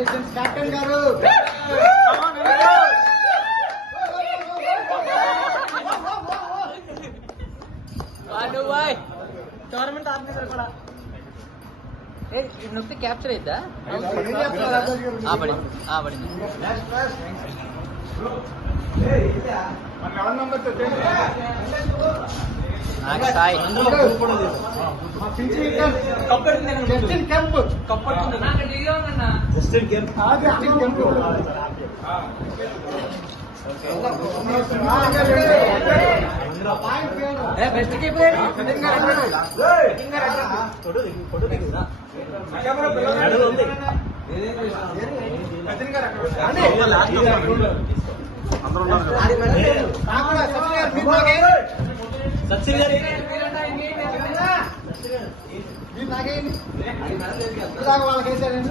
Congratulations captain గారు. Tournament organiser కూడా నొక్కి క్యాప్చర్ అయిద్దా పడింది పడింది. నాకు సాయి బెస్ట్ కీపర్ వాళ్ళకి వేసారండి.